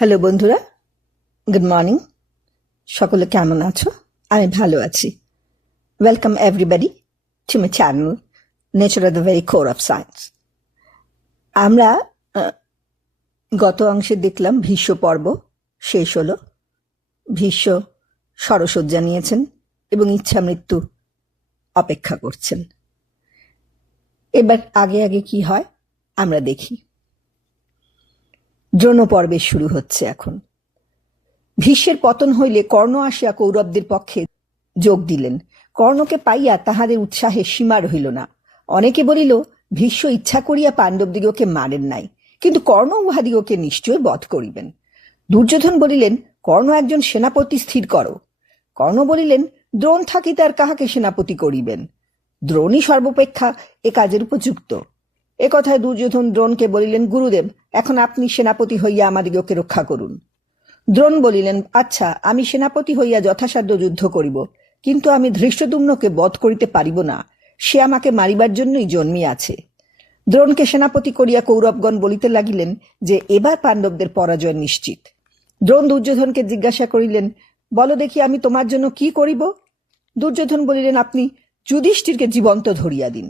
Hello বন্ধুরা, good morning. সকলে কেমন আছো? আমি ভালো আছি। Welcome everybody to my channel nature of the very core of science আমরা গত অংশে দেখলাম ভীষ্ম পর্ব শেষ হলো। ভীষ্ম সরসজ্জা নিয়েছেন এবং ইচ্ছা মৃত্যু অপেক্ষা করছেন। এবার আগে আগে কি হয় আমরা দেখি। দ্রোণ পর্বের শুরু হচ্ছে এখন। ভীষ্মের পতন হইলে কর্ণ আসিয়া কৌরবদের পক্ষে যোগ দিলেন। কর্ণকে পাইয়া তাহাদের উৎসাহে সীমা রহিল না। অনেকে বলিল, ভীষ্ম ইচ্ছা করিয়া পাণ্ডবদিগকে মারেন নাই, কিন্তু কর্ণ উহাদিগকে নিশ্চয় বধ করিবেন। দুর্যোধন বলিলেন, কর্ণ একজন সেনাপতি স্থির করো। কর্ণ বলিলেন, দ্রোণ থাকিতে আর কাহাকে সেনাপতি করিবেন? দ্রোণই সর্বাপেক্ষা এ কাজের উপযুক্ত। এ কথায় দুর্যোধন দ্রোণকে বলিলেন, গুরুদেব, এখন আপনি সেনাপতি হইয়া আমাদিগকে রক্ষা করুন। দ্রোণ বলিলেন আচ্ছা আমি সেনাপতি হইয়া যথাসাধ্য যুদ্ধ করিব, কিন্তু আমি ধৃষ্টদুম্নকে বধ করিতে পারিব না, সে আমাকে মারিবার জন্যই জন্মিয়াছে। দ্রোণকে সেনাপতি করিয়া কৌরবগণ বলিতে লাগিলেন যে, এবার পাণ্ডবদের পরাজয় নিশ্চিত। দ্রোণ দুর্যোধনকে জিজ্ঞাসা করিলেন, বলো দেখি আমি তোমার জন্য কি করিব? দুর্যোধন বলিলেন, আপনি যুধিষ্ঠিরকে জীবন্ত ধরিয়া দিন।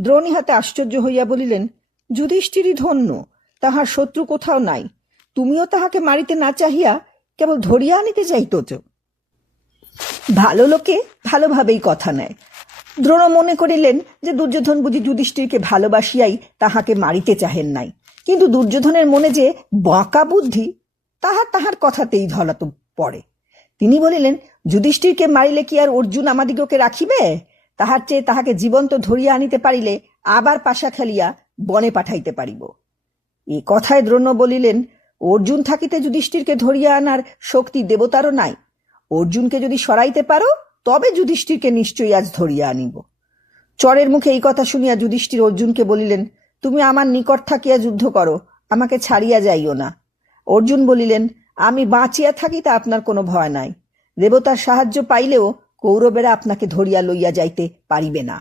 দ্রোণী হাতে আশ্চর্য হইয়া বলিলেন, যুধিষ্ঠিরই ধন্য, তাহার শত্রু কোথাও নাই। তুমিও তাহাকে মারিতে না চাহিয়া কেবল ধরিয়া আনিতে চাইতচ ভালো লোকে ভালোভাবেই কথা নেয়। দ্রোণ মনে করিলেন যে দুর্যোধন বুঝি যুধিষ্ঠিরকে ভালোবাসিয়াই তাহাকে মারিতে চাহেন নাই। কিন্তু দুর্যোধনের মনে যে বাঁকা বুদ্ধি, তাহা তাহার কথাতেই ধরাত পড়ে। তিনি বলিলেন, যুধিষ্ঠিরকে মারিলে কি আর অর্জুন আমাদিগকে রাখিবে? তাহার চেয়ে তাহাকে জীবন্ত ধরিয়া আনিতে পারিলে আবার পাশা খেলিয়া বনে পাঠাইতে পারিব। এ কথায় দ্রোণ বলিলেন, অর্জুন থাকিতে যুধিষ্ঠিরকে ধরিয়া আনার শক্তি দেবতারও নাই। অর্জুনকে যদি সরাইতে পারো, তবে যুধিষ্ঠিরকে নিশ্চয়ই আজ ধরিয়া আনিব চরের মুখে এই কথা শুনিয়া যুধিষ্ঠির অর্জুনকে বলিলেন, তুমি আমার নিকট থাকিয়া যুদ্ধ করো, আমাকে ছাড়িয়া যাইও না অর্জুন বলিলেন, আমি বাঁচিয়া থাকি তা আপনার কোনো ভয় নাই। দেবতার সাহায্য পাইলেও কৌরবেরা আপনাকে ধরিয়া লইয়া যাইতে পারিবে না।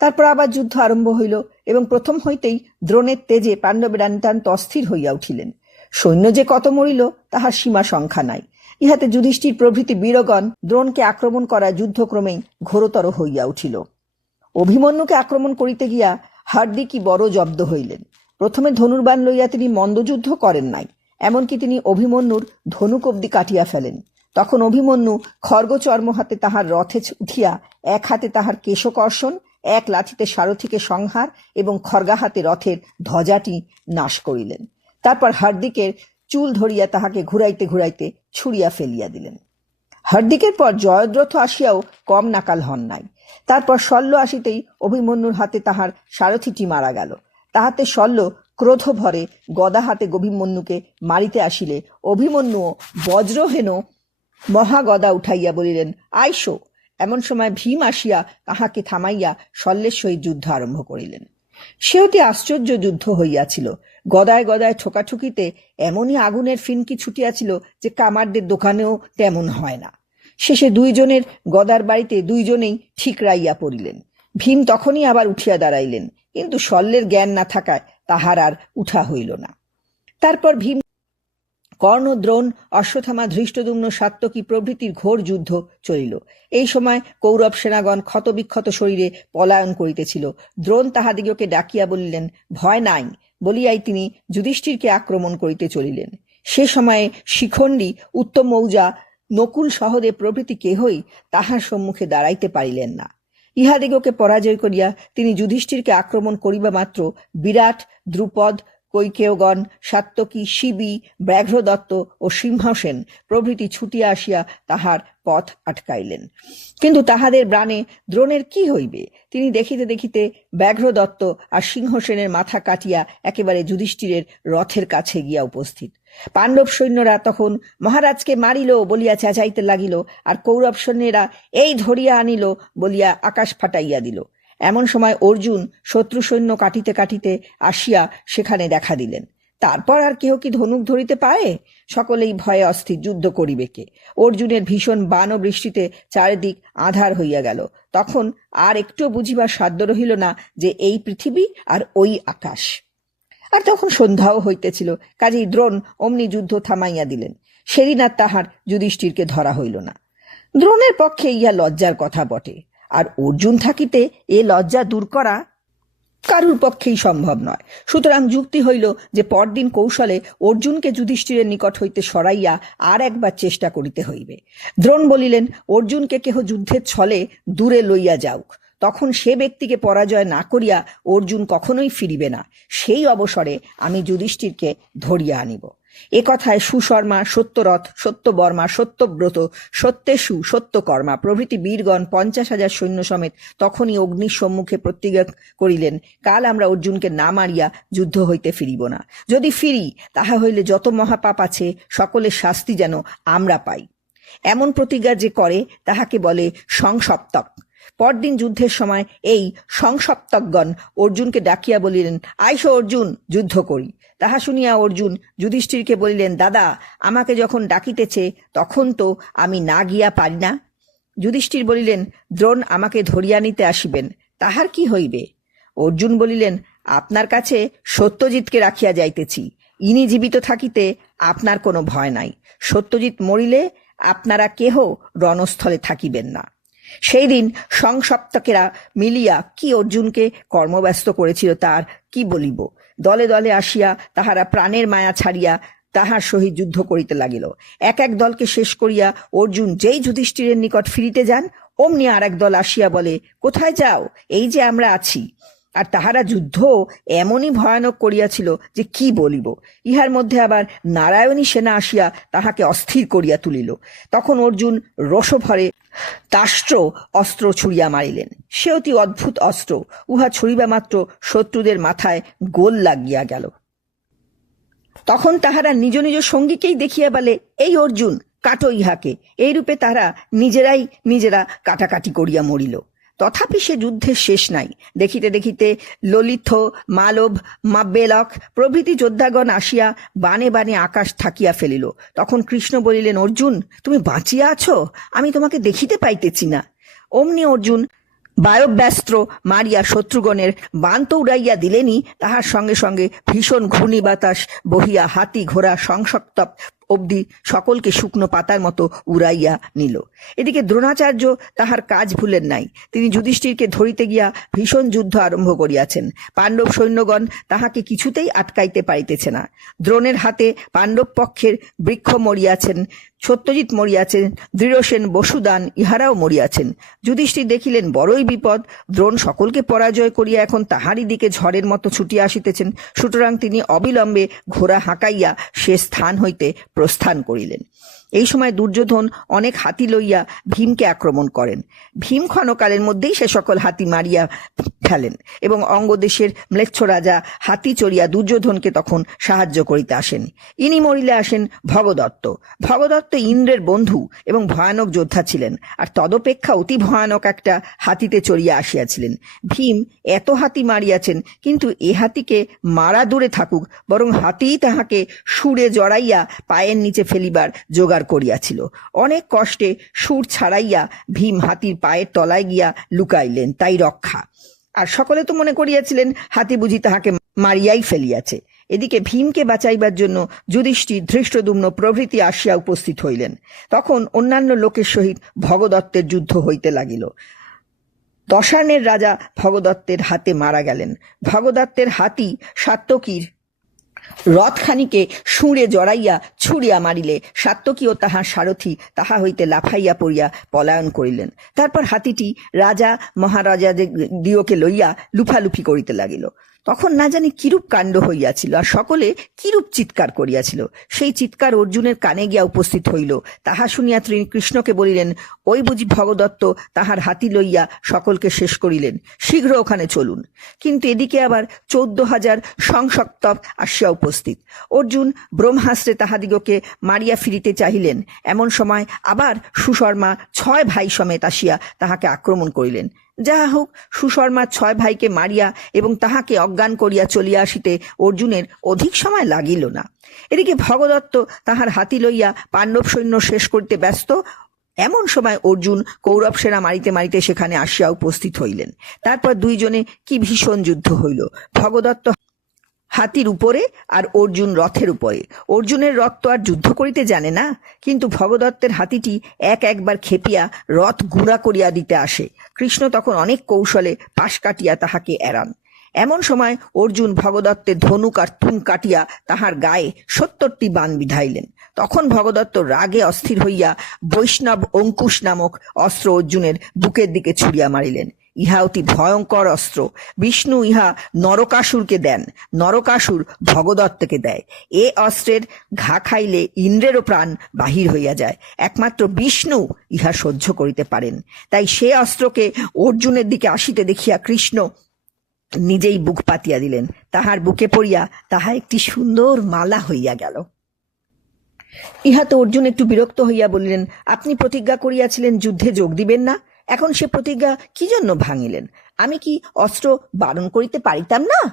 তারপর আবার যুদ্ধ আরম্ভ হইল এবং প্রথম হইতেই দ্রোণের তেজে পাণ্ডবেরা নিতান্ত অস্থির হইয়া উঠিলেন। সৈন্য যে কত মরিল, তাহার সীমা সংখ্যা নাই। ইহাতে যুধিষ্ঠির প্রভৃতি বীরগণ দ্রোণকে আক্রমণ করা যুদ্ধক্রমেই ঘোরতর হইয়া উঠিল। অভিমন্যুকে আক্রমণ করিতে গিয়া হার্দিকই বড় জব্দ হইলেন। প্রথমে ধনুর্বাণ লইয়া তিনি মন্দযুদ্ধ করেন নাই, এমনকি তিনি অভিমন্যুর ধনুক অব্দি কাটিয়া ফেলেন। তখন অভিমন্যু খর্গচর্ম হাতে তাহার রথে উঠিয়া এক হাতে তাহার কেশকর্ষণ, এক লাঠিতে সারথীকে সংহার এবং খর্গা হাতে রথের ধ্বজাটি নাশ করিলেন। তারপর হার্দিকের চুল ধরিয়া তাহাকে ঘুরাইতে ঘুরাইতে ছুড়িয়া ফেলিয়া দিলেন। হার্দিকের পর জয়দ্রথ আসিয়াও কম নাকাল হন নাই। তারপর শল্য আসিতেই অভিমন্যুর হাতে তাহার সারথিটি মারা গেল। তাহাতে শল্য ক্রোধ ভরে গদা হাতে অভিমন্যুকে মারিতে আসিলে অভিমন্যুও বজ্রহেন মহাগদা উঠাইয়া বলিলেন, আইসো। এমন সময় ভীম আসিয়া তাহাকে থামাইয়া শল্যের সহিত যুদ্ধ আরম্ভ করিলেন। সে অতি আশ্চর্য যুদ্ধ হইয়াছিল। গদায় গদায় ঠোকাঠুকিতে এমনই আগুনের ফিনকি ছুটিয়াছিল যে কামারদের দোকানেও তেমন হয় না। শেষে দুইজনের গদার বাড়িতে দুইজনেই ঠিকরাইয়া পড়িলেন। ভীম তখনই আবার উঠিয়া দাঁড়াইলেন, কিন্তু শল্যের জ্ঞান না থাকায় তাহার আর উঠা হইল না। তারপর ভীম কর্ণ দ্রোণ অশ্বথামা ধৃষ্টদুম্ন সাত্যকী প্রভৃতির ঘোর যুদ্ধ চলিল। এই সময় কৌরব সেনাগণ ক্ষতবিক্ষত শরীরে পলায়ন করিতেছিল। দ্রোণ তাহাদিগকে ডাকিয়া বলিলেন, ভয় নাই। বলিয়াই তিনি যুধিষ্ঠিরকে আক্রমণ করিতে চলিলেন। সে সময়ে শিখণ্ডী, উত্তম মৌজা, নকুল সহদে প্রভৃতি কেহই তাহার সম্মুখে দাঁড়াইতে পারিলেন না। ইহাদিগকে পরাজয় করিয়া তিনি যুধিষ্ঠিরকে আক্রমণ করিবা মাত্র বিরাট, দ্রুপদ কৈকেয়গণ সাত্যকী শিবি, ব্যাঘ্রদত্ত ও সিংহসেন প্রভৃতি ছুটিয়া আসিয়া তাহার পথ আটকাইলেন। কিন্তু তাহাদের ব্রাণে দ্রোণের কি হইবে? তিনি দেখিতে দেখিতে ব্যাঘ্রদত্ত আর সিংহসেনের মাথা কাটিয়া একেবারে যুধিষ্ঠিরের রথের কাছে গিয়া উপস্থিত। পাণ্ডব সৈন্যরা তখন, মহারাজকে মারিল বলিয়া চেঁচাইতে লাগিল, আর কৌরব সৈন্যেরা এই ধরিয়া আনিল বলিয়া আকাশ ফাটাইয়া দিল। এমন সময় অর্জুন শত্রু সৈন্য কাটিতে কাটিতে আসিয়া সেখানে দেখা দিলেন। তারপর আর কেহ কি ধনুক ধরিতে পারে সকলেই ভয়ে অস্থির, যুদ্ধ করিবে কে? অর্জুনের ভীষণ বান ও বৃষ্টিতে চারিদিক আধার হইয়া গেল। তখন আর একটু বুঝিবার সাধ্য রহিল না যে এই পৃথিবী আর ওই আকাশ। আর তখন সন্ধ্যাও হইতেছিল, কাজেই দ্রোণ অমনি যুদ্ধ থামাইয়া দিলেন। সেদিন আর তাহার যুধিষ্ঠিরকে ধরা হইল না। দ্রোণের পক্ষে ইয়া লজ্জার কথা বটে। আর অর্জুন থাকিতে এ লজ্জা দূর করা কারুর পক্ষেই সম্ভব নয়। সুতরাং যুক্তি হইল যে পরদিন কৌশলে অর্জুনকে যুধিষ্ঠিরের নিকট হইতে সরাইয়া আর একবার চেষ্টা করিতে হইবে। দ্রোণ বলিলেন, অর্জুনকে কেহ যুদ্ধের ছলে দূরে লইয়া যাউক। তখন সে ব্যক্তিকে পরাজয় না করিয়া অর্জুন কখনোই ফিরিবে না। সেই অবসরে আমি যুধিষ্ঠিরকে ধরিয়া আনিব। এ কথায় সুশর্মা, সত্যরথ, সত্যবর্মা, সত্যব্রত, সত্যেশু, সত্যকর্মা, প্রভৃতি বীরগণ পঞ্চাশ হাজার সৈন্য সমেত তখনই অগ্নির সম্মুখে প্রতিজ্ঞা করিলেন, কাল আমরা অর্জুনকে না মারিয়া যুদ্ধ হইতে ফিরিব না। যদি ফিরি, তাহা হইলে যত মহাপাপ আছে সকলের শাস্তি যেন আমরা পাই। এমন প্রতিজ্ঞা যে করে, তাহাকে বলে সংসপ্তক। পরদিন যুদ্ধের সময় এই সংসপ্তকগণ অর্জুনকে ডাকিয়া বলিলেন, আইসো অর্জুন, যুদ্ধ করি। তাহা শুনিয়া অর্জুন যুধিষ্ঠিরকে বলিলেন, দাদা, আমাকে যখন ডাকিতেছে, তখন তো আমি না গিয়া পারি না? যুধিষ্ঠির বলিলেন, দ্রোণ আমাকে ধরিয়া নিতে আসিবেন, তাহার কি হইবে? অর্জুন বলিলেন, আপনার কাছে সত্যজিৎকে রাখিয়া যাইতেছি, ইনি জীবিত থাকিতে আপনার কোনো ভয় নাই। সত্যজিৎ মরিলে আপনারা কেহ রণস্থলে থাকিবেন না। সেই দিন সংসপ্তকেরা মিলিয়া কি অর্জুনকে কর্মব্যস্ত করেছিল তার কি বলিব? দলে দলে আসিয়া তাহারা প্রাণের মায়া ছাড়িয়া তাহার সহিত যুদ্ধ করিতে লাগিল। এক এক দলকে শেষ করিয়া অর্জুন যেই যুধিষ্ঠিরের নিকট ফিরিতে যান, অমনি আর এক দল আসিয়া বলে, কোথায় যাও? এই যে আমরা আছি। আর তাহারা যুদ্ধ এমনই ভয়ানক করিয়াছিল যে কি বলিব? ইহার মধ্যে আবার নারায়ণী সেনা আসিয়া তাহাকে অস্থির করিয়া তুলিল। তখন অর্জুন রসভরে তাষ্ট্র অস্ত্র ছুড়িয়া মারিলেন। সে অতি অদ্ভুত অস্ত্র, উহা ছুড়িবা মাত্র শত্রুদের মাথায় গোল লাগিয়া গেল। তখন তাহারা নিজ নিজ সঙ্গীকেই দেখিয়া বলে, এই অর্জুন, কাটো ইহাকে। এইরূপে তারা নিজেরাই নিজেরা কাটাকাটি করিয়া মরিল। তথাপি সে যুদ্ধের শেষ নাই। দেখিতে দেখিতে ললিত, মালব, মাব্বেলক প্রভৃতি যোদ্ধাগণ আসিয়া বানে বানে আকাশ থাকিয়া ফেলিল। তখন কৃষ্ণ বলিলেন, অর্জুন, তুমি বাঁচিয়া আছো? আমি তোমাকে দেখিতে পাইতেছি না। অমনি অর্জুন বায়ব্যাস্ত্র মারিয়া শত্রুগণের বান্ত উড়াইয়া দিলেনি। তাহার সঙ্গে সঙ্গে ভীষণ ঘূর্ণি বাতাস বহিয়া হাতি ঘোড়া সংসক্তপ অবধি সকলকে শুকনো পাতার মতো উড়াইয়া নিল। এদিকে দ্রোণাচার্য তাহার কাজ ভুলেন নাই। তিনি যুধিষ্ঠিরকে ধরিতে গিয়া ভীষণ যুদ্ধ আরম্ভ করিয়াছেন। পাণ্ডব সৈন্যগণ তাহাকে কিছুতেই আটকাইতে পারিতেছে না। দ্রোণের হাতে পাণ্ডব পক্ষের বৃক্ষ মরিয়াছেন, সত্যজিৎ মরিয়াছেন দৃঢ়সেন বসুদান ইহারাও মরিয়াছেন। যুধিষ্ঠির দেখিলেন বড়ই বিপদ। দ্রোণ সকলকে পরাজয় করিয়া এখন তাহারই দিকে ঝড়ের মতো ছুটিয়া আসিতেছেন। সুতরাং তিনি অবিলম্বে ঘোড়া হাঁকাইয়া সে স্থান হইতে প্রস্থান করিলেন। এই সময় দুর্যোধন অনেক হাতি লইয়া ভীমকে আক্রমণ করেন। ভীম ক্ষণকালের মধ্যেই সে সকল হাতি মারিয়া ফেলেন এবং অঙ্গদেশের ম্লেচ্ছ রাজা হাতি চড়িয়া দুর্যোধনকে তখন সাহায্য করিতে আসেন। ইনি মরিলে আসেন ভগদত্ত। ভগদত্ত ইন্দ্রের বন্ধু এবং ভয়ানক যোদ্ধা ছিলেন আর তদপেক্ষা অতি ভয়ানক একটা হাতিতে চড়িয়া আসিয়াছিলেন। ভীম এত হাতি মারিয়াছেন কিন্তু এ হাতিকে মারা দূরে থাকুক, বরং হাতিই তাহাকে সুরে জড়াইয়া পায়ের নিচে ফেলিবার জোগাড় করিয়াছিল। অনেক কষ্টে সুর ছাড়াইয়া ভীম হাতির পায়ের তলায় গিয়া লুকাইলেন, তাই রক্ষা। আর সকলে তো মনে করিয়াছিলেন, হাতি বুঝি তাহাকে মারিয়াই ফেলিয়াছে। এদিকে ভীমকে বাঁচাইবার জন্য যুধিষ্ঠির ধৃষ্টদুম্ন প্রভৃতি আসিয়া উপস্থিত হইলেন। তখন অন্যান্য লোকের সহিত ভগদত্তের যুদ্ধ হইতে লাগিল। দশানের রাজা ভগদত্তের হাতে মারা গেলেন। ভগদত্তের হাতি সাত্তকীর রথখানিকে সুঁড়ে জড়াইয়া ছুড়িয়া মারিলে সাত্যকী ও তাহার সারথি তাহা হইতে লাফাইয়া পড়িয়া পলায়ন করিলেন। তারপর হাতিটি রাজা মহারাজা দিওকে লইয়া লুফালুফি করিতে লাগিল। তখন না জানি কিরূপ কাণ্ড হইয়াছিল আর সকলে কিরূপ চিৎকার করিয়াছিল। সেই চিৎকার অর্জুনের কানে গিয়া উপস্থিত হইল। তাহা শুনিয়া তিনি কৃষ্ণকে বলিলেন, ওই বুঝি ভগদত্ত তাহার হাতি লইয়া সকলকে শেষ করিলেন। শীঘ্র ওখানে চলুন। কিন্তু এদিকে আবার চৌদ্দ হাজার সংসক্তব আসিয়া উপস্থিত। অর্জুন ব্রহ্মাস্ত্রে তাহাদিগকে মারিয়া ফিরিতে চাহিলেন। এমন সময় আবার সুশর্মা ছয় ভাই সমেত আসিয়া তাহাকে আক্রমণ করিলেন। যাহা হোক সুশর্মার ছয় ভাইকে মারিয়া এবং তাহাকে অজ্ঞান করিয়া চলিয়া আসিতে অর্জুনের অধিক সময় লাগিল না। এদিকে ভগদত্ত তাহার হাতি লইয়া পাণ্ডব সৈন্য শেষ করিতে ব্যস্ত। এমন সময় অর্জুন কৌরব সেনা মারিতে মারিতে সেখানে আসিয়া উপস্থিত হইলেন। তারপর দুইজনে কি ভীষণ যুদ্ধ হইল? ভগদত্ত হাতির উপরে আর অর্জুন রথের উপরে। অর্জুনের রথ তো আর যুদ্ধ করিতে জানে না, কিন্তু ভগদত্তের হাতিটি এক একবার খেপিয়া রথ গুঁড়া করিয়া দিতে আসে। কৃষ্ণ তখন অনেক কৌশলে পাশ কাটিয়া তাহাকে এড়ান। এমন সময় অর্জুন ভগদত্তের ধনুক আর তুম কাটিয়া তাহার গায়ে সত্তরটি বান বিধাইলেন। তখন ভগদত্ত রাগে অস্থির হইয়া বৈষ্ণব অঙ্কুশ নামক অস্ত্র অর্জুনের বুকের দিকে ছুড়িয়া মারিলেন। ইহা অতি ভয়ঙ্কর অস্ত্র। বিষ্ণু ইহা নরকাসুরকে দেন। নরকাসুর ভগদত্তকে দেয়। এ অস্ত্রের ঘা খাইলে ইন্দ্রেরও প্রাণ বাহির হইয়া যায়। একমাত্র বিষ্ণু ইহা সহ্য করিতে পারেন। তাই সে অস্ত্রকে অর্জুনের দিকে আসিতে দেখিয়া কৃষ্ণ নিজেই বুক পাতিয়া দিলেন। তাহার বুকে পড়িয়া তাহা একটি সুন্দর মালা হইয়া গেল। ইহাতে অর্জুন একটু বিরক্ত হইয়া বলিলেন, আপনি প্রতিজ্ঞা করিয়াছিলেন যুদ্ধে যোগ দিবেন না? এখন সে প্রতিজ্ঞা কি জন্য ভাঙিলেন? আমি কি অস্ত্র বারণ করিতে পারিতাম না?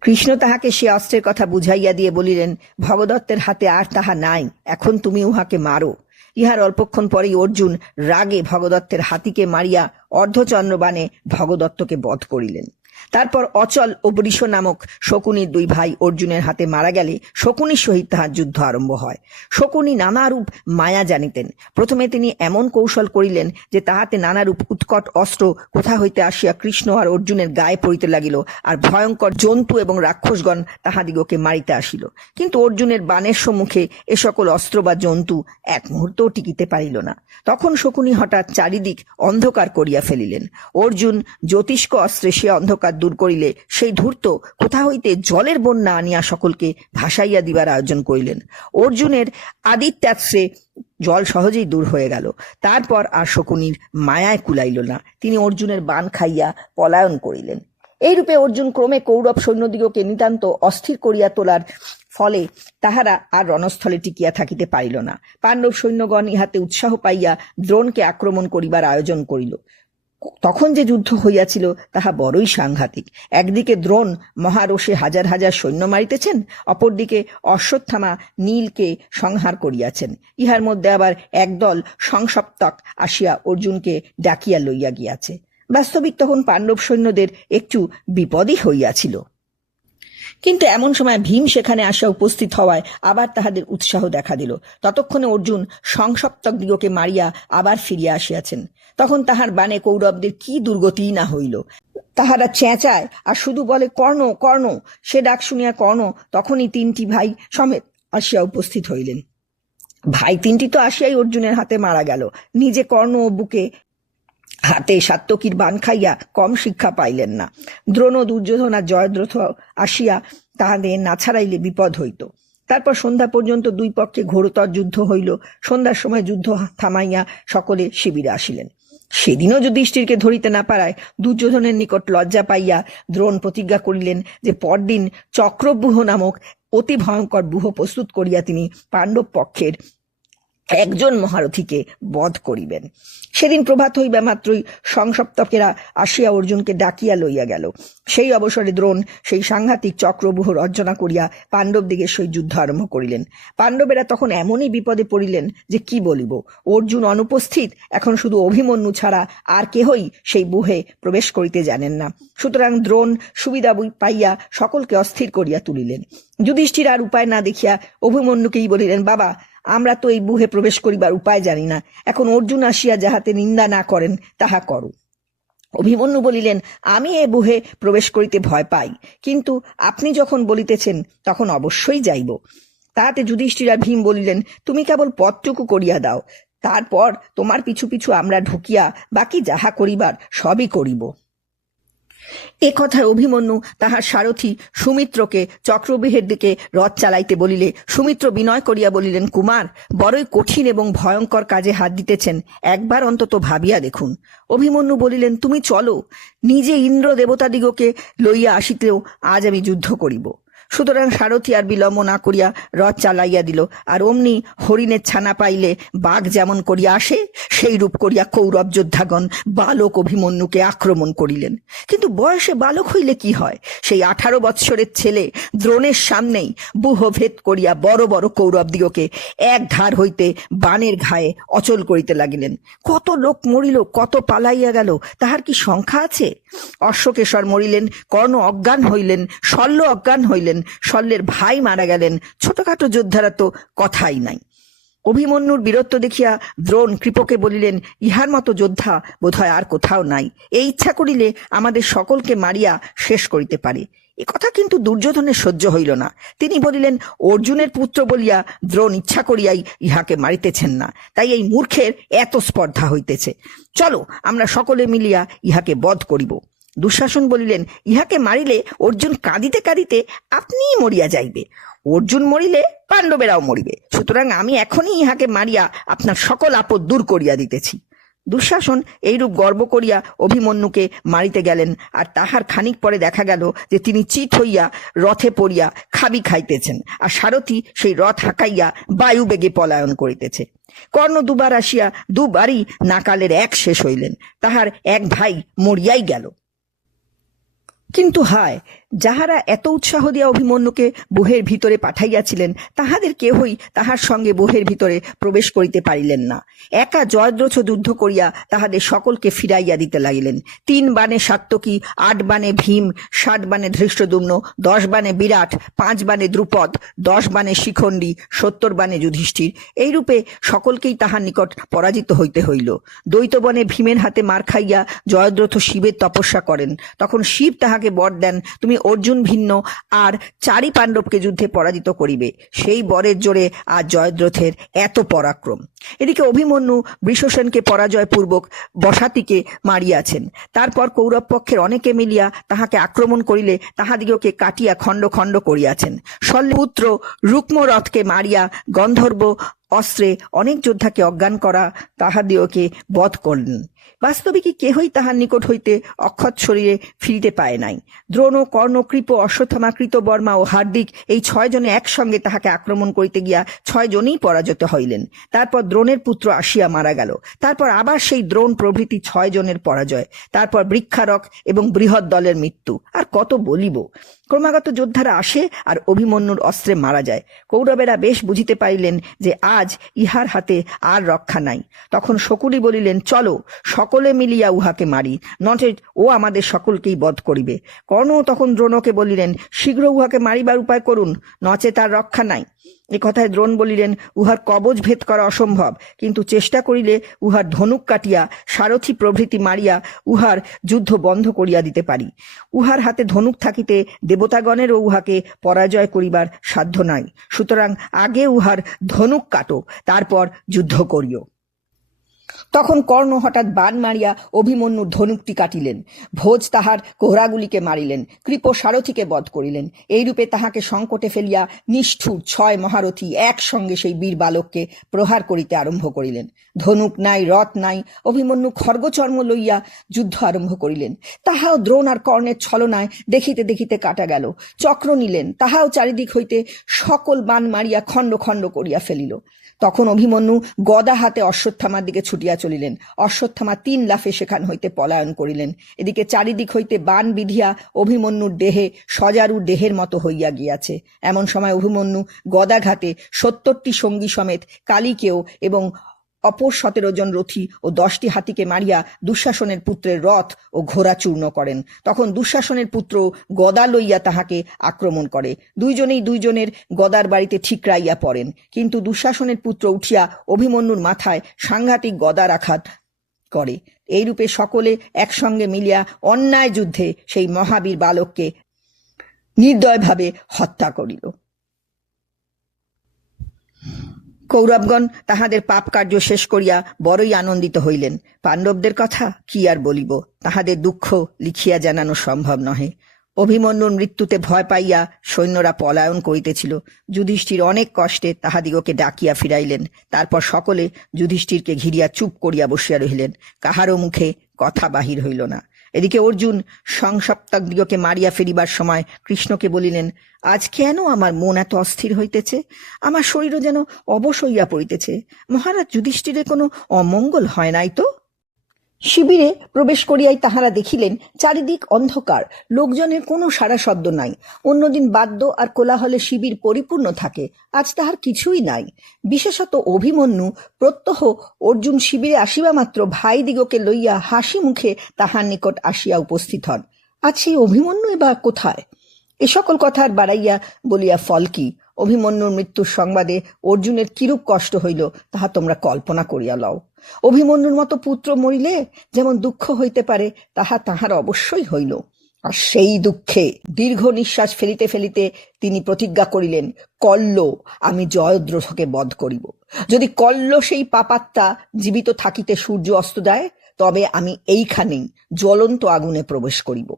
কৃষ্ণ তাহাকে সে অস্ত্রের কথা বুঝাইয়া দিয়ে বলিলেন, ভগদত্তের হাতে আর তাহা নাই, এখন তুমি উহাকে মারো। ইহার অল্পক্ষণ পরেই অর্জুন রাগে ভগদত্তের হাতিকে মারিয়া অর্ধচন্দ্রবাণে ভগদত্তকে বধ করিলেন। তারপর অচল ও বৃষ নামক শকুনির দুই ভাই অর্জুনের হাতে মারা গেলে শকুনির সহিত তাহার যুদ্ধ আরম্ভ হয়। শকুনি নানারূপ মায়া জানিতেন। প্রথমে তিনি এমন কৌশল করিলেন যে তাহাতে নানারূপ উৎকট অস্ত্র কোথা হইতে আসিয়া কৃষ্ণ আর অর্জুনের গায়ে পড়িতে লাগিল আর ভয়ঙ্কর জন্তু এবং রাক্ষসগণ তাহাদিগকে মারিতে আসিল। কিন্তু অর্জুনের বাণের সম্মুখে এ সকল অস্ত্র বা জন্তু এক মুহূর্তও টিকিতে পারিল না। তখন শকুনি হঠাৎ চারিদিক অন্ধকার করিয়া ফেলিলেন। অর্জুন জ্যোতিষ্ক অস্ত্রে সে অন্ধকার দূর করিলে সেই ধূর্ত কোথা হইতে জলের বন্যা আনিয়া সকলকে ভাসাইয়া দিবার আয়োজন করিলেন। অর্জুনের আদিত্যাস্ত্রে জল সহজেই দূর হয়ে গেল। তারপর আর শকুনির মায়ায় কুলাইল না। তিনি অর্জুনের বান খাইয়া পলায়ন করিলেন। এইরূপে অর্জুন ক্রমে কৌরব সৈন্যদিগকে নিতান্ত অস্থির করিয়া তোলার ফলে তাহারা আর রণস্থলে টিকিয়া থাকিতে পারিল না। পাণ্ডব সৈন্যগণ ইহাতে উৎসাহ পাইয়া দ্রোণকে আক্রমণ করিবার আয়োজন করিল। তখন যে যুদ্ধ হইয়াছিল, তাহা বড়ই সাংঘাতিক। একদিকে দ্রোণ মহারোষে হাজার হাজার সৈন্য মারিতেছেন, অপরদিকে অশ্বত্থামা নীলকে সংহার করিয়াছেন। ইহার মধ্যে আবার একদল সংসপ্তক আসিয়া অর্জুনকে ডাকিয়া লইয়া গিয়াছে। বাস্তবিক তখন পাণ্ডব সৈন্যদের একটু বিপদই হইয়াছিল। কিন্তু এমন সময় ভীম সেখানে আসিয়া উপস্থিত হওয়ায় আবার তাহাদের উৎসাহ দেখা দিল। ততক্ষণে অর্জুন সংসপ্তক দিগকে মারিয়া আবার ফিরিয়া আসিয়াছেন। তখন তাহার বানে কৌরবদের কি দুর্গতিই না হইল। তাহারা চেঁচায়, আর শুধু বলে, কর্ণ কর্ণ। সে ডাক শুনিয়া কর্ণ তখনই তিনটি ভাই সমেত আসিয়া উপস্থিত হইলেন। ভাই তিনটি তো আসিয়াই অর্জুনের হাতে মারা গেল। নিজে কর্ণ ও বুকে হাতে সাত্তকীর বান খাইয়া কম শিক্ষা পাইলেন না। দ্রোণ দুর্যোধন আর জয়দ্রথ আসিয়া তাহাদের না ছাড়াইলে বিপদ হইত। তারপর সন্ধ্যা পর্যন্ত দুই পক্ষে ঘোরতর যুদ্ধ হইল। সন্ধ্যার সময় যুদ্ধ থামাইয়া সকলে শিবিরে আসিলেন। সেদিনও যুধিষ্ঠিরকে ধরিতে না পারায় দুর্যোধনের নিকট লজ্জা পাইয়া দ্রোণ প্রতিজ্ঞা করিলেন যে পরদিন চক্রব্যূহ নামক অতি ভয়ঙ্কর ব্যূহ প্রস্তুত করিয়া তিনি পাণ্ডব পক্ষের একজন মহারথীকে বধ করিবেন। সেদিন প্রভাত হইবা মাত্রই সংসপ্তকেরা আসিয়া অর্জুনকে ডাকিয়া লইয়া গেল। সেই অবসরে দ্রোণ সেই সাংঘাতিক চক্রবুহ রচনা করিয়া পাণ্ডব দিকে সেই যুদ্ধ আরম্ভ করিলেন। পাণ্ডবেরা তখন এমনই বিপদে পড়িলেন যে কি বলিব? অর্জুন অনুপস্থিত, এখন শুধু অভিমন্যু ছাড়া আর কেহই সেই বুহে প্রবেশ করিতে জানেন না। সুতরাং দ্রোণ সুবিধা পাইয়া সকলকে অস্থির করিয়া তুলিলেন। যুধিষ্ঠির আর উপায় না দেখিয়া অভিমন্যুকেই বলিলেন, বাবা আমরা তো এই বুহে প্রবেশ করিবার উপায় জানি না। এখন অর্জুন আসিয়া যাহাতে নিন্দা না করেন, তাহা করো। অভিমন্যু বলিলেন, আমি এ বুহে প্রবেশ করিতে ভয় পাই, কিন্তু আপনি যখন বলিতেছেন, তখন অবশ্যই যাইব। তাহাতে যুধিষ্ঠির ভীম বলিলেন, তুমি কেবল পথটুকু করিয়া দাও। তারপর তোমার পিছু পিছু আমরা ঢুকিয়া বাকি যাহা করিবার, সবই করিব। এ কথায় অভিমন্যু তাহার সারথি সুমিত্রকে চক্রব্যূহের দিকে রথ চালাইতে বলিলে, সুমিত্র বিনয় করিয়া বলিলেন, কুমার, বড়ই কঠিন এবং ভয়ঙ্কর কাজে হাত দিতেছেন, একবার অন্তত ভাবিয়া দেখুন। অভিমন্যু বলিলেন, তুমি চলো, নিজে ইন্দ্র দেবতাদিগকে লইয়া আসিতেও আজ আমি যুদ্ধ করিব। সুতরাং সারথি আর বিলম্ব না করিয়া রথ চালাইয়া দিল। আর অমনি হরিণের ছানা পাইলে বাঘ যেমন করিয়া আসে, সেই রূপ করিয়া কৌরব যোদ্ধাগণ বালক অভিমন্যুকে আক্রমণ করিলেন। কিন্তু বয়সে বালক হইলে কি হয়? সেই আঠারো বৎসরের ছেলে দ্রোণের সামনেই বুহভেদ করিয়া বড় বড় কৌরবদিগকে এক ধার হইতে বানের ঘায়ে অচল করিতে লাগিলেন। কত লোক মরিল, কত পালাইয়া গেল, তাহার কি সংখ্যা আছে? অশ্বকেশর মরিলেন, কর্ণ অজ্ঞান হইলেন, শল্য অজ্ঞান হইলেন শল্যের ভাই মারা গেলেন। ছোটখাটো যোদ্ধারা তো কথাই নাই। অভিমন্যুর বীরত্ব দেখিয়া দ্রোণ কৃপকে বলিলেন, ইহার মতো যোদ্ধা বোধহয় আর কোথাও নাই। এই ইচ্ছা করিলে আমাদের সকলকে মারিয়া শেষ করিতে পারে। এ কথা কিন্তু দুর্যোধনের সহ্য হইল না। তিনি বলিলেন, অর্জুনের পুত্র বলিয়া দ্রোণ ইচ্ছা করিয়াই ইহাকে মারিতেছেন না। তাই এই মূর্খের এত স্পর্ধা হইতেছে। চলো, আমরা সকলে মিলিয়া ইহাকে বধ করিব। দুঃশাসন বলিলেন, ইহাকে মারিলে অর্জুন কাঁদিতে কাঁদিতে আপনিই মরিয়া যাইবে। অর্জুন মরিলে পাণ্ডবেরাও মরিবে। সুতরাং আমি এখনই ইহাকে মারিয়া আপনার সকল আপদ দূর করিয়া দিতেছি। দুঃশাসন এইরূপ গর্ব করিয়া অভিমন্যুকে মারিতে গেলেন, আর তাহার খানিক পরে দেখা গেল যে তিনি চিত হইয়া রথে পড়িয়া খাবি খাইতেছেন, আর সারথি সেই রথ হাঁকাইয়া বায়ু বেগে পলায়ন করিতেছে। কর্ণ দুবার আসিয়া দুবারই নাকালের এক শেষ হইলেন। তাহার এক ভাই মরিয়াই গেল। কিন্তু হায় যাহারা এত উৎসাহ দিয়া অভিমন্যুকে বহের ভিতরে পাঠাইয়াছিলেন, তাহাদের কেহই তাহার সঙ্গে বহের ভিতরে প্রবেশ করিতে পারিলেন না। একা জয়দ্রথ যুদ্ধ করিয়া তাহাদের সকলকে ফিরাইয়া দিতে লাগিলেন। তিন বানে সাত্তকী আট বানে ভীম ষাট বানে ধৃষ্টদুম্ন, দশ বানে বিরাট, পাঁচ বানে দ্রুপদ, দশ বানে শিখণ্ডী, সত্তর বানে যুধিষ্ঠির, এইরূপে সকলকেই তাহার নিকট পরাজিত হইতে হইল। দ্বৈতবনে ভীমের হাতে মার খাইয়া জয়দ্রথ শিবের তপস্যা করেন। তখন শিব তাহাকে বর দেন, তুমি অর্জুন ভিন্ন আর চারি পাণ্ডবকে যুদ্ধে পরাজিত করিবে। সেই বরের জোরে আজ জয়দ্রথের এত পরাক্রম। এদিকে অভিমন্যু বৃষসেনকে পরাজয়পূর্বক বসাতিকে মারিয়াছেন। তারপর কৌরব পক্ষের অনেকে মিলিয়া তাহাকে আক্রমণ করিলে তাহাদিগকে কাটিয়া খণ্ড খণ্ড করিয়াছেন। শল্যপুত্র রুক্মরথকে মারিয়া গন্ধর্ব অস্ত্রে অনেক যোদ্ধাকে অজ্ঞান করা তাহাদিওকে বধ করলেন। বাস্তবিকই কেহই তাহার নিকট হইতে অক্ষত শরীরে ফিরিতে পায় নাই। দ্রোণ, কর্ণ, কৃপ, অশ্বত্থামা, কৃতবর্মা ও হার্দিক এই ছয় জনে একসঙ্গে তাহাকে আক্রমণ করিতে গিয়া ছয় জনেই পরাজিত হইলেন। তারপর দ্রোণের পুত্র আসিয়া মারা গেল। তারপর আবার সেই দ্রোণ প্রভৃতি ছয় জনের পরাজয়। তারপর বৃক্ষারক এবং বৃহৎ দলের মৃত্যু। আর কত বলিব? ক্রমাগত যোদ্ধারা আসে আর অভিমন্যুর অস্ত্রে মারা যায়। কৌরবেরা বেশ বুঝিতে পারিলেন যে আজ ইহার হাতে আর রক্ষা নাই। তখন শকুলি বলিলেন, চলো, সকলে মিলিয়া উহাকে মারি নটে ও আমাদের সকলকেই বধ করিবে। কর্ণ তখন দ্রোণকে বলিলেন, শীঘ্র উহাকে মারিবার উপায় করুন, নচে তার রক্ষা নাই। এ কথায় দ্রোণ বলিলেন, উহার কবজ ভেদ করা অসম্ভব। কিন্তু চেষ্টা করিলে উহার ধনুক কাটিয়া, সারথি প্রভৃতি মারিয়া উহার যুদ্ধ বন্ধ করিয়া দিতে পারি। উহার হাতে ধনুক থাকিতে দেবতাগণেরও উহাকে পরাজয় করিবার সাধ্য নাই। সুতরাং আগে উহার ধনুক কাটো, তারপর যুদ্ধ করিও। তখন কর্ণ হঠাৎ বান মারিয়া অভিমন্যুর ধনুকটি কাটিলেন। ভোজ তাহার কোহরাগুলিকে মারিলেন, কৃপ সারথীকে বধ করিলেন। এইরূপে তাহাকে সংকটে ফেলিয়া নিষ্ঠুর ছয় মহারথী একসঙ্গে সেই বীর বালককে প্রহার করিতে আরম্ভ করিলেন। ধনুক নাই, রথ নাই, অভিমন্যু খর্গচর্ম লইয়া যুদ্ধ আরম্ভ করিলেন। তাহাও দ্রোণ আর কর্ণের ছলনায় দেখিতে দেখিতে কাটা গেল। চক্র নিলেন, তাহাও চারিদিক হইতে সকল বান মারিয়া খণ্ড খণ্ড করিয়া ফেলিল। তখন অভিমন্যু গদা হাতে অশ্বত্থামার দিকে ছুটিয়া চলিলেন। অশ্বত্থামা তিন লাফে সেখান হইতে পলায়ন করিলেন। এদিকে চারিদিক হইতে বান বিধিয়া অভিমন্যুর দেহে সজারু দেহের মতো হইয়া গিয়াছে। এমন সময় অভিমন্যু গদাঘাতে সত্তরটি সঙ্গী সমেত কালীকেও এবং অপর সতেরো জন রথী ও দশটি হাতিকে মারিয়া দুঃশাসনের পুত্রের রথ ও ঘোড়া চূর্ণ করেন। তখন দুঃশাসনের পুত্র গদা লইয়া তাহাকে আক্রমণ করে। দুইজনেই দুইজনের গদার বাড়িতে ঠিকরাইয়া পড়েন। কিন্তু দুঃশাসনের পুত্র উঠিয়া অভিমন্যুর মাথায় সাংঘাতিক গদার আঘাত করে। এইরূপে সকলে একসঙ্গে মিলিয়া অন্যায় যুদ্ধে সেই মহাবীর বালককে নির্দয়ভাবে হত্যা করিল। কৌরবগণ তাহাদের পাপ কার্য শেষ করিয়া বড়ই আনন্দিত হইলেন। পাণ্ডবদের কথা কি আর বলিব? তাহাদের দুঃখ লিখিয়া জানানো সম্ভব নহে। অভিমন্যুর মৃত্যুতে ভয় পাইয়া সৈন্যরা পলায়ন করিতেছিল। যুধিষ্ঠির অনেক কষ্টে তাহাদিগকে ডাকিয়া ফিরাইলেন। তারপর সকলে যুধিষ্ঠিরকে ঘিরিয়া চুপ করিয়া বসিয়া রহিলেন। কাহারও মুখে কথা বাহির হইল না। এদিকে অর্জুন সংসপ্তাদিগকে মারিয়া ফেরিবার সময় কৃষ্ণকে বলিলেন, আজ কেন আমার মন এত অস্থির হইতেছে? আমার শরীরও যেন অবশ হইয়া পড়িতেছে। মহারাজ যুধিষ্ঠিরের কোনো অমঙ্গল হয় নাই তো? শিবিরে প্রবেশ করিয়াই তাহারা দেখিলেন, চারিদিক অন্ধকার, লোকজনের কোনো সারা শব্দ নাই। অন্যদিন বাদ্য আর কোলাহলে শিবির পরিপূর্ণ থাকে, আজ তাহার কিছুই নাই। বিশেষত অভিমন্যু, প্রত্যহ অর্জুন শিবিরে আসিবা মাত্র ভাইদিগকে লইয়া হাসি মুখে তাহার নিকট আসিয়া উপস্থিত হন। আজ সেই অভিমন্যু বা কোথায়? এ সকল কথা আর বাড়াইয়া বলিয়া ফল কি? অভিমন্যুর মৃত্যুর সংবাদে অর্জুনের কিরূপ কষ্ট হইল, তাহা তোমরা কল্পনা করিয়া লও। অভিমন্যুর মতো পুত্র মরিলে যেমন দুঃখ হইতে পারে, তাহা তাহার অবশ্যই হইল। আর সেই দুঃখে দীর্ঘ নিঃশ্বাস ফেলিতে ফেলিতে তিনি প্রতিজ্ঞা করিলেন, কল্ল, আমি জয়দ্রথকে বধ করিব। যদি কল্ল সেই পাপাত্মা জীবিত থাকিতে সূর্য অস্ত দেয়, তবে আমি এইখানেই জ্বলন্ত আগুনে প্রবেশ করিব।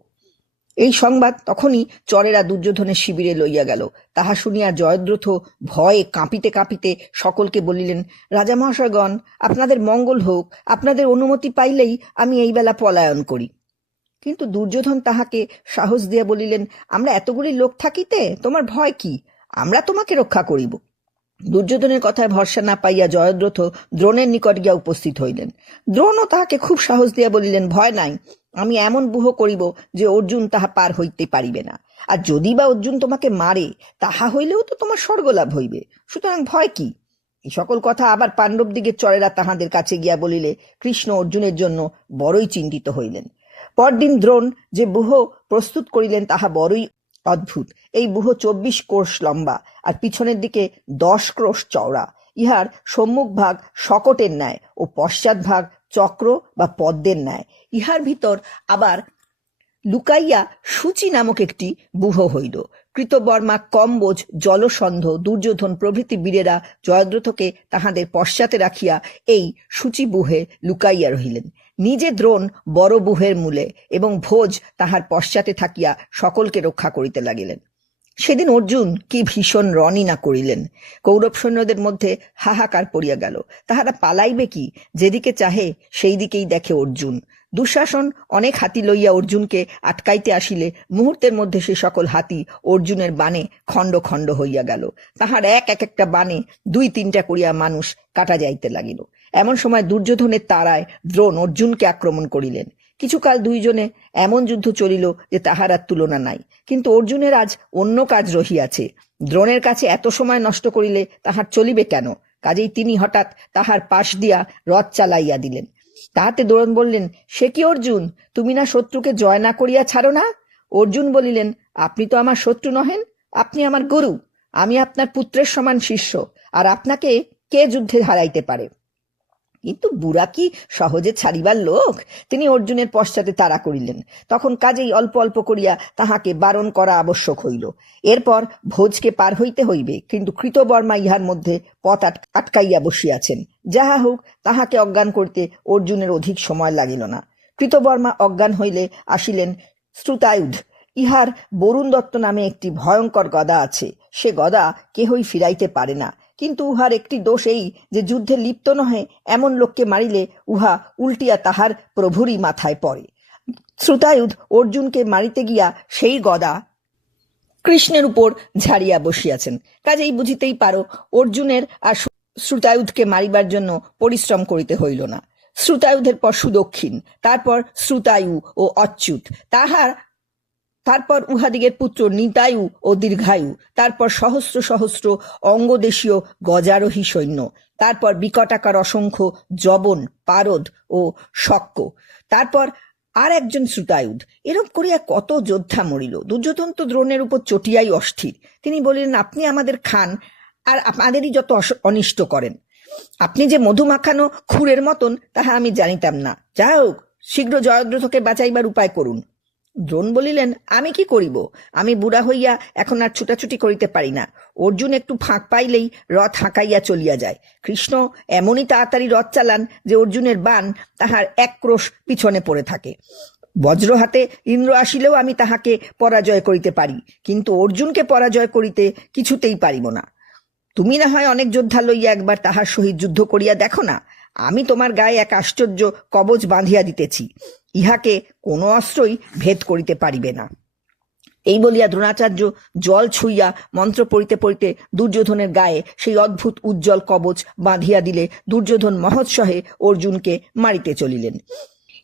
এই সংবাদ তখনই চরেরা দুর্যোধনের শিবিরে লইয়া গেল। তাহা শুনিয়া জয়দ্রথ ভয়ে কাঁপিতে কাঁপিতে সকলকে বলিলেন, রাজা মহাশয়গণ, আপনাদের মঙ্গল হোক, আপনাদের অনুমতি পাইলেই আমি এই বেলা পলায়ন করি। কিন্তু দুর্যোধন তাহাকে সাহস দিয়া বলিলেন, আমরা এতগুলি লোক থাকিতে তোমার ভয় কি? আমরা তোমাকে রক্ষা করিব। দুর্যোধনের কথায় ভরসা না পাইয়া জয়দ্রথ দ্রোণের নিকট গিয়া উপস্থিত হইলেন। দ্রোণও তাহাকে খুব সাহস দিয়া বলিলেন, ভয় নাই, আমি এমন বুহ করিব যে অর্জুন তাহা পার হইতে পারিবে না। আর যদি বা অর্জুন তোমাকে মারে, তাহা হইলেও তো তোমার স্বর্গলাভ হইবে। সুতরাং ভয় কি? এই সকল কথা আবার পাণ্ডব দিগের চরেরা তাহাদের কাছে গিয়া বলিলে, কৃষ্ণ অর্জুনের জন্য বড়ই চিন্তিত হইলেন। পরদিন দ্রোণ যে বুহ প্রস্তুত করিলেন, তাহা বড়ই অদ্ভুত। এই বুহ চব্বিশ কোষ লম্বা আর পিছনের দিকে দশ ক্রোশ চওড়া। ইহার সম্মুখ ভাগ শকটের ন্যায় ও পশ্চাৎ ভাগ চক্র বা পদ্মের ন্যায়। ইহার ভিতর আবার লুকাইয়া সূচি নামক একটি বুহ হইল। কৃতবর্মা কম্বোজ, জলসন্ধ, দুর্যোধন প্রভৃতি বীরেরা জয়দ্রথকে তাহাদের পশ্চাতে রাখিয়া এই সূচি বুহে লুকাইয়া রহিলেন। নিজে দ্রোণ বড় বুহের মূলে এবং ভোজ তাহার পশ্চাতে থাকিয়া সকলকে রক্ষা করিতে লাগিলেন। সেদিন অর্জুন কি ভীষণ রণই না করিলেন। কৌরব সৈন্যদের মধ্যে হাহাকার পড়িয়া গেল। তাহারা পালাইবে কি? যেদিকে চাহে সেই দিকেই দেখে অর্জুন। দুঃশাসন অনেক হাতি লইয়া অর্জুনকে আটকাইতে আসিলে মুহূর্তের মধ্যে সে সকল হাতি অর্জুনের বানে খণ্ড খণ্ড হইয়া গেল। তাহার এক এক একটা বানে দুই তিনটা করিয়া মানুষ কাটা যাইতে লাগিল। এমন সময় দুর্যোধনের তারায় দ্রোণ অর্জুনকে আক্রমণ করিলেন। কিছুকাল দুইজনে এমন যুদ্ধ চলিল যে তাহার আর তুলনা নাই। কিন্তু অর্জুনের আজ অন্য কাজ রহিয়াছে। দ্রোণের কাছে এত সময় নষ্ট করিলে তাহার চলিবে কেন? কাজেই তিনি হঠাৎ তাহার পাশ দিয়া রথ চালাইয়া দিলেন। তাহাতে দ্রোণ বললেন, সে কি অর্জুন? তুমি না শত্রুকে জয় না করিয়া ছাড়ো না? অর্জুন বলিলেন, আপনি তো আমার শত্রু নহেন, আপনি আমার গুরু। আমি আপনার পুত্রের সমান শিষ্য, আর আপনাকে কে যুদ্ধে হারাইতে পারে? কিন্তু বুড়া কি সহজে ছাড়িবার লোক? তিনি অর্জুনের পশ্চাতে তাড়া করিলেন। তখন কাজেই অল্প অল্প করিয়া তাহাকে বারণ করা আবশ্যক হইল। এরপর ভোজকে পার হইতে হইবে, কিন্তু কৃতবর্মা ইহার মধ্যে পথ আট- আটকাইয়া বসিয়াছেন। যাহা হোক, তাহাকে অজ্ঞান করিতে অর্জুনের অধিক সময় লাগিল না। কৃতবর্মা অজ্ঞান হইলে আসিলেন শ্রুতায়ুধ। ইহার বরুণ দত্ত নামে একটি ভয়ঙ্কর গদা আছে। সে গদা কেহই ফিরাইতে পারে না। কিন্তু উহার একটি দোষ এই যে যুদ্ধে লিপ্ত নহে, এমন লোককে মারিলে উহা উল্টিয়া তাহার প্রভুরই মাথায় পড়ে। শ্রুতায়ুধ অর্জুনকে মারিতে গিয়া সেই গদা কৃষ্ণের উপর ঝাড়িয়া বসিয়াছেন। কাজেই বুঝিতেই পারো, অর্জুনের আর শ্রুতায়ুধকে মারিবার জন্য পরিশ্রম করিতে হইল না। শ্রুতায়ুধের পর সুদক্ষিণ, তারপর শ্রুতায়ু ও অচ্যুত। তাহার তারপর উহাদিগের পুত্র নিতায়ু ও দীর্ঘায়ু। তারপর সহস্র সহস্র অঙ্গদেশীয় গজারোহী সৈন্য। তারপর বিকটাকার অসংখ্য জবন পারদ ও শক্য তারপর আর একজন শ্রুতায়ুধ। এরম করিয়া কত যোদ্ধা মরিল। দুর্যোধন তো দ্রোণের উপর চটিয়াই অস্থির। তিনি বলিলেন, আপনি আমাদের খান আর আমাদেরই যত অনিষ্ট করেন। আপনি যে মধু মাখানো খুরের মতন, তাহা আমি জানিতাম না। যা হোক, শীঘ্র জয়দ্রথকে বাঁচাইবার উপায় করুন। দ্রোণ বলিলেন, আমি কি করিব? আমি বুড়া হইয়া এখন আর ছুটাছুটি করিতে পারি না। অর্জুন একটু ফাঁক পাইলেই রথ হাঁকাইয়া চলিয়া যায়। কৃষ্ণ এমনই তাড়াতাড়ি রথ চালান যে অর্জুনের বান তাহার এক ক্রোশ পিছনে পড়ে থাকে। বজ্র হাতে ইন্দ্র আসিলেও আমি তাহাকে পরাজয় করিতে পারি, কিন্তু অর্জুনকে পরাজয় করিতে কিছুতেই পারিব না। তুমি না হয় অনেক যোদ্ধা লইয়া একবার তাহার সহিত যুদ্ধ করিয়া দেখো না? আমি তোমার গায়ে এক আশ্চর্য কবচ বাঁধিয়া দিতেছি। ইহাকে কোনো অস্ত্রই ভেদ করিতে পারিবে না। এই বলিয়া দ্রোণাচার্য জল ছুঁইয়া মন্ত্র পড়িতে পড়িতে দুর্যোধনের গায়ে সেই অদ্ভুত উজ্জ্বল কবচ বাঁধিয়া দিলে দুর্যোধন মহোৎসহে অর্জুনকে মারিতে চলিলেন।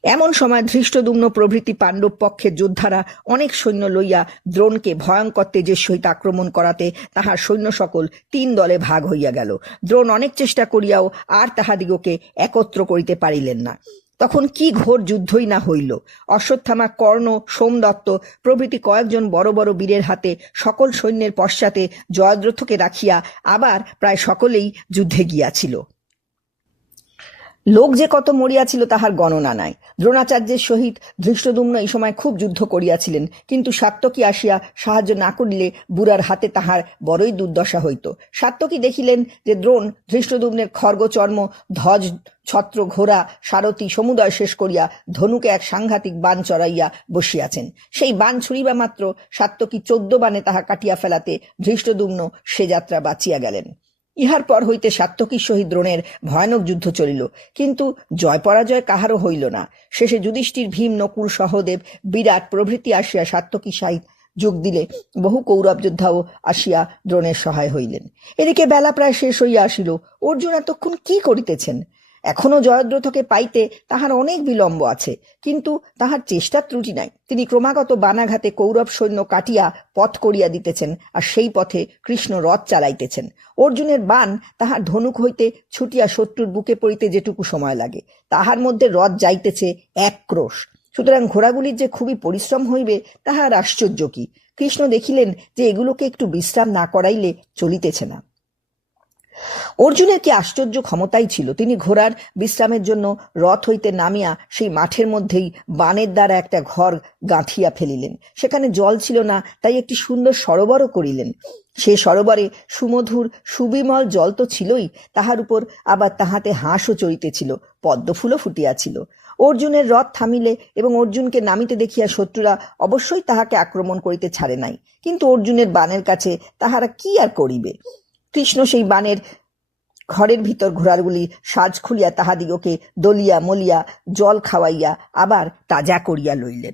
এমন সময় ধৃষ্টদুম্ন প্রভৃতি পাণ্ডব পক্ষের যোদ্ধারা অনেক সৈন্য লইয়া দ্রোণকে ভয়ঙ্কর তেজের সহিত আক্রমণ করাতে তাহার সৈন্য সকল তিন দলে ভাগ হইয়া গেল। দ্রোণ অনেক চেষ্টা করিয়াও আর তাহাদিগকে একত্র করিতে পারিলেন না। তখন কি ঘোর যুদ্ধই না হইল। অশ্বত্থামা, কর্ণ সোমদত্ত প্রভৃতি কয়েকজন বড় বড় বীরের হাতে সকল সৈন্যের পশ্চাতে জয়দ্রথকে রাখিয়া আবার প্রায় সকলেই যুদ্ধে গিয়াছিল। লোক যে কত মরিয়াছিল তাহার গণনা নাই। দ্রোণাচার্যের সহিত ধৃষ্টদুম্ন এই সময় খুব যুদ্ধ করিয়াছিলেন, কিন্তু সাত্যকী আসিয়া সাহায্য না করিলে বুড়ার হাতে তাহার বড়ই দুর্দশা হইত। সাত্যকী দেখিলেন যে দ্রোণ ধৃষ্টদুম্নের খর্গচর্ম, ধ্বজ, ছত্র, ঘোড়া, সারথি, সমুদয় শেষ করিয়া ধনুকে এক সাংঘাতিক বান চড়াইয়া বসিয়াছেন। সেই বান ছুড়িবা মাত্র সাত্যকী চোদ্দ বানে তাহা কাটিয়া ফেলাতে ধৃষ্টদুম্ন সে যাত্রা বাঁচিয়া গেলেন। ইহার পর হইতে সাত্যকীর সহিত দ্রোণের ভয়ানক যুদ্ধ চলিল। কিন্তু জয় পরাজয় কাহারও হইল না। শেষে যুধিষ্ঠির ভীম, নকুল, সহদেব, বিরাট প্রভৃতি আসিয়া সাত্যকী সাহিত যোগ দিলে বহু কৌরব যোদ্ধাও আসিয়া দ্রোণের সহায় হইলেন। এদিকে বেলা প্রায় শেষ হইয়া আসিল। অর্জুন এতক্ষণ কি করিতেছেন? এখনও জয়দ্রথকে পাইতে তাহার অনেক বিলম্ব আছে, কিন্তু তাহার চেষ্টার ত্রুটি নাই। তিনি ক্রমাগত বানাঘাতে কৌরব সৈন্য কাটিয়া পথ করিয়া দিতেছেন, আর সেই পথে কৃষ্ণ রথ চালাইতেছেন। অর্জুনের বান তাহার ধনুক হইতে ছুটিয়া শত্রুর বুকে পড়িতে যেটুকু সময় লাগে, তাহার মধ্যে রথ যাইতেছে এক ক্রোশ। সুতরাং ঘোড়াগুলির যে খুবই পরিশ্রম হইবে, তাহার আশ্চর্য কি? কৃষ্ণ দেখিলেন যে এগুলোকে একটু বিশ্রাম না করাইলে চলিতেছে না। অর্জুনের কি আশ্চর্য ক্ষমতাই ছিল? তিনি ঘোড়ার বিশ্রামের জন্য রথ হইতে নামিয়া সেই মাঠের মধ্যেই বানের দ্বারা একটা ঘর গাঁথিয়া ফেলিলেন। সেখানে জল ছিল না, তাই একটি সুন্দর সরোবরও করিলেন। সে সরোবরে সুমধুর, সুবিমল জল তো ছিলই, তাহার উপর আবার তাহাতে হাঁসও চড়িতেছিল পদ্মফুলও ফুটিয়াছিল। অর্জুনের রথ থামিলে এবং অর্জুনকে নামিতে দেখিয়া শত্রুরা অবশ্যই তাহাকে আক্রমণ করিতে ছাড়ে নাই। কিন্তু অর্জুনের বানের কাছে তাহারা কি আর করিবে? কৃষ্ণ সেই বানের ঘরের ভিতর ঘোড়ারগুলি সাজ খুলিয়া তাহাদিগকে দলিয়া মলিয়া জল খাওয়াইয়া আবার তাজা করিয়া লইলেন।